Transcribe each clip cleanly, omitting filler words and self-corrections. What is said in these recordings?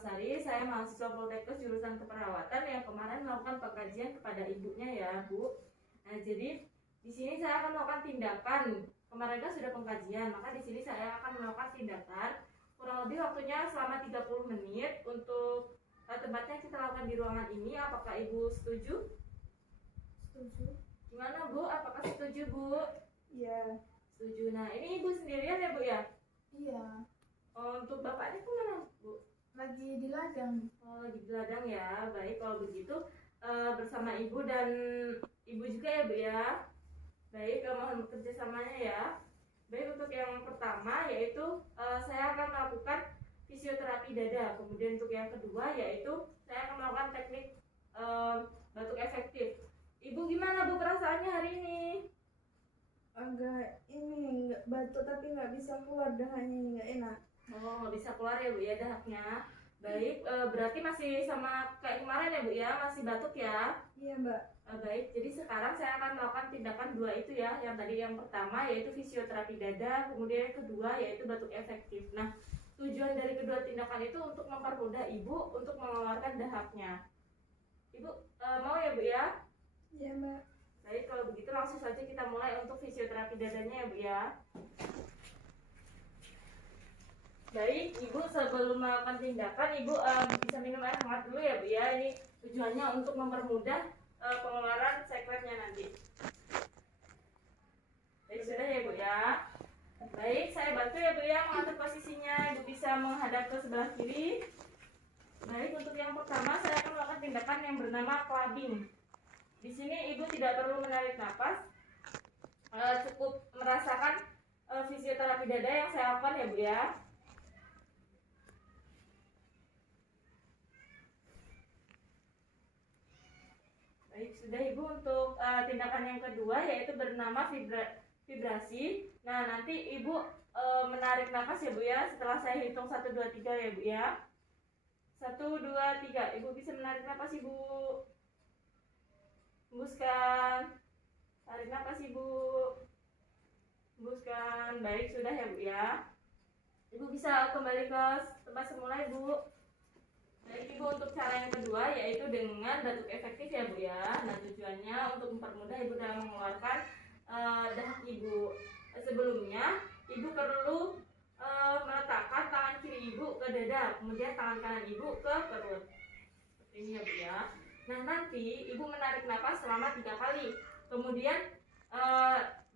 Sari, saya mahasiswa Poltekkes jurusan keperawatan yang kemarin melakukan pengkajian kepada ibunya ya, Bu. Nah, jadi di sini saya akan melakukan tindakan. Kemarin kan sudah pengkajian, maka di sini saya akan melakukan tindakan. Kurang lebih waktunya selama 30 menit untuk tempatnya kita lakukan di ruangan ini. Apakah Ibu setuju? Setuju. Gimana Bu? Apakah setuju Bu? Iya. Setuju. Nah, ini Ibu sendirian ya Bu ya? Iya. Untuk bapaknya kemana Bu? Lagi di ladang. Oh, lagi di ladang ya. Baik, kalau begitu bersama Ibu dan Ibu juga ya Bu ya. Baik, mohon kerjasamanya ya. Baik, untuk yang pertama yaitu saya akan melakukan fisioterapi dada. Kemudian untuk yang kedua yaitu saya akan melakukan teknik batuk efektif. Ibu gimana Bu perasaannya hari ini? Agak nggak batuk tapi nggak bisa keluar, dahanya nggak enak. Oh, nggak bisa keluar ya Bu ya dahaknya. Baik, berarti masih sama kayak kemarin ya Bu ya, masih batuk ya? Iya Mbak. Baik, jadi sekarang saya akan melakukan tindakan dua itu ya. Yang tadi yang pertama yaitu fisioterapi dada, kemudian yang kedua yaitu batuk efektif. Nah, tujuan dari kedua tindakan itu untuk mempermudah Ibu untuk mengeluarkan dahaknya. Ibu mau ya Bu ya? Iya Mbak. Baik, kalau begitu langsung saja kita mulai untuk fisioterapi dadanya ya Bu ya. Baik, Ibu sebelum melakukan tindakan, Ibu bisa minum air hangat dulu ya Bu ya. Ini tujuannya untuk mempermudah pengeluaran sekretnya nanti. Baik, sudah ya Bu ya. Baik, saya bantu ya Bu ya mengatur posisinya. Ibu bisa menghadap ke sebelah kiri. Baik, untuk yang pertama saya akan melakukan tindakan yang bernama clubbing. Di sini Ibu tidak perlu menarik nafas, cukup merasakan fisioterapi dada yang saya lakukan ya Bu ya. Baik, sudah Ibu. Untuk tindakan yang kedua yaitu bernama vibrasi. Nah, nanti Ibu menarik nafas ya Bu ya. Setelah saya hitung 1, 2, 3 ya Bu ya. 1, 2, 3. Ibu bisa menarik nafas Ibu. Hembuskan. Tarik nafas Ibu. Hembuskan. Baik, sudah ya Bu ya. Ibu bisa kembali ke tempat semula Ibu. Baik Ibu, untuk cara yang kedua yaitu dengan batuk efektif ya Bu ya. Nah, tujuannya untuk mempermudah Ibu dalam mengeluarkan dahak Ibu. Sebelumnya Ibu perlu meletakkan tangan kiri Ibu ke dada, kemudian tangan kanan Ibu ke perut. Seperti ini ya Bu ya. Nah, nanti Ibu menarik nafas selama 3 kali. Kemudian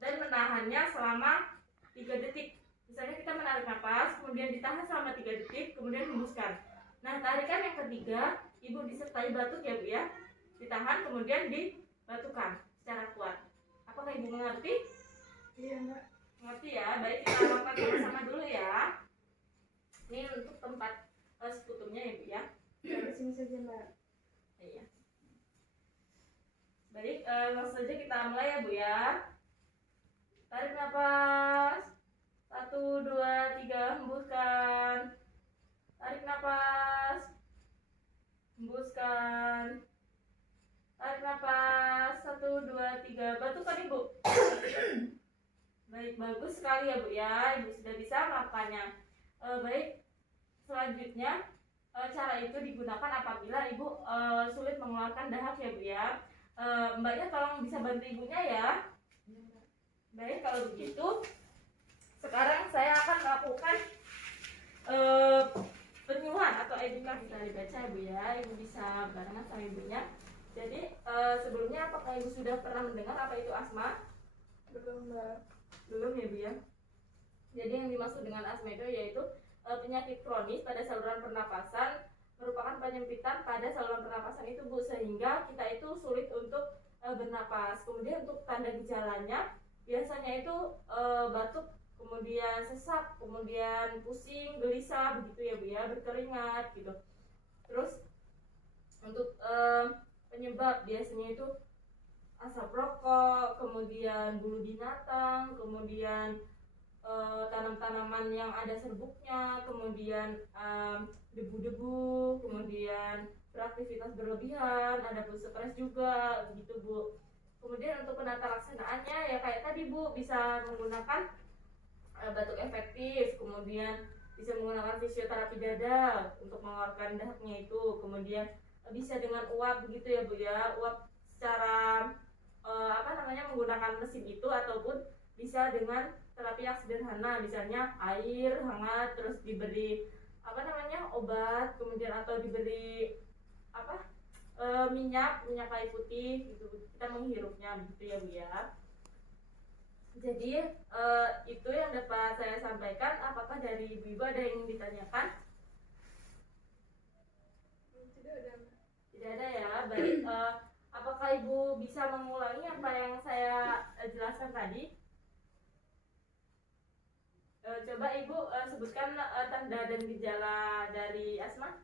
dan menahannya selama 3 detik. Misalnya kita menarik nafas, kemudian ditahan selama 3 detik, kemudian hembuskan. Nah, tarikan yang ketiga, Ibu disertai batuk ya Bu ya. Ditahan kemudian dibatukan secara kuat. Apakah Ibu mengerti? Iya Mbak. Mengerti ya. Baik, kita lakukan sama-sama dulu ya. Ini untuk tempat sekutumnya ya Bu ya. Di sini saja Mbak. Iya. Baik, langsung saja kita mulai ya Bu ya. Tarik nafas. 1, 2, 3, hembuskan. Tarik nafas. Hembuskan. Tarik nafas. 1, 2, 3. Batukan Ibu. Baik, bagus sekali ya Bu ya. Ibu sudah bisa melakukannya. Baik, selanjutnya cara itu digunakan apabila Ibu sulit mengeluarkan dahak ya Bu ya. Mbaknya tolong bisa bantu Ibunya ya. Baik, kalau begitu sekarang saya akan melakukan penyuluhan atau edukasi dari baca Bu ya. Ibu bisa barengan sama Ibunya. Jadi sebelumnya apakah Ibu sudah pernah mendengar apa itu asma? Belum Mbak. Belum ya Bu ya. Jadi yang dimaksud dengan asma itu yaitu penyakit kronis pada saluran pernapasan, merupakan penyempitan pada saluran pernapasan itu Bu, sehingga kita itu sulit untuk bernapas. Kemudian untuk tanda gejalanya biasanya itu batuk, kemudian sesak, kemudian pusing, gelisah begitu ya Bu ya, berkeringat gitu. Terus untuk penyebab biasanya itu asap rokok, kemudian bulu binatang, kemudian tanam-tanaman yang ada serbuknya, kemudian debu-debu, kemudian beraktivitas berlebihan, ada pun stres juga begitu Bu. Kemudian untuk penata laksanaannya ya kayak tadi Bu, bisa menggunakan batuk efektif, kemudian bisa menggunakan fisioterapi dada untuk mengeluarkan dahaknya itu. Kemudian bisa dengan uap begitu ya Bu ya, uap secara menggunakan mesin itu, ataupun bisa dengan terapi yang sederhana, misalnya air hangat terus diberi obat, kemudian atau diberi minyak kayu putih gitu, kita menghirupnya begitu ya Bu ya. Jadi itu yang dapat saya sampaikan. Apakah dari Ibu ada yang ingin ditanyakan? Tidak ada ya. Baik, apakah Ibu bisa mengulangi apa yang saya jelaskan tadi? Coba Ibu sebutkan tanda dan gejala dari asma.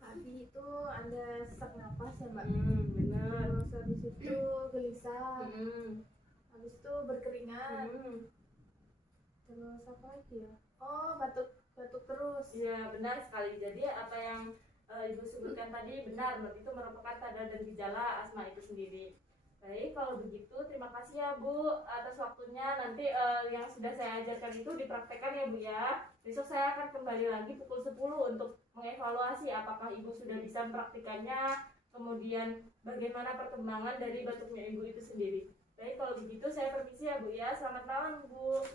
Tadi itu ada sesak napas ya Mbak. Benar. Terus habis itu gelisah. Habis itu berkeringat. Terus apa lagi ya? Oh, batuk terus. Iya, benar sekali. Jadi apa yang Ibu sebutkan tadi benar, itu merupakan tanda dan gejala asma itu sendiri. Baik, kalau begitu terima kasih ya Bu atas waktunya. Nanti yang sudah saya ajarkan itu dipraktekkan ya Bu ya. Besok saya akan kembali lagi pukul 10 untuk mengevaluasi apakah Ibu sudah bisa mempraktikannya, kemudian bagaimana perkembangan dari batuknya Ibu itu sendiri. Baik, kalau begitu saya permisi ya Bu ya. Selamat malam Bu.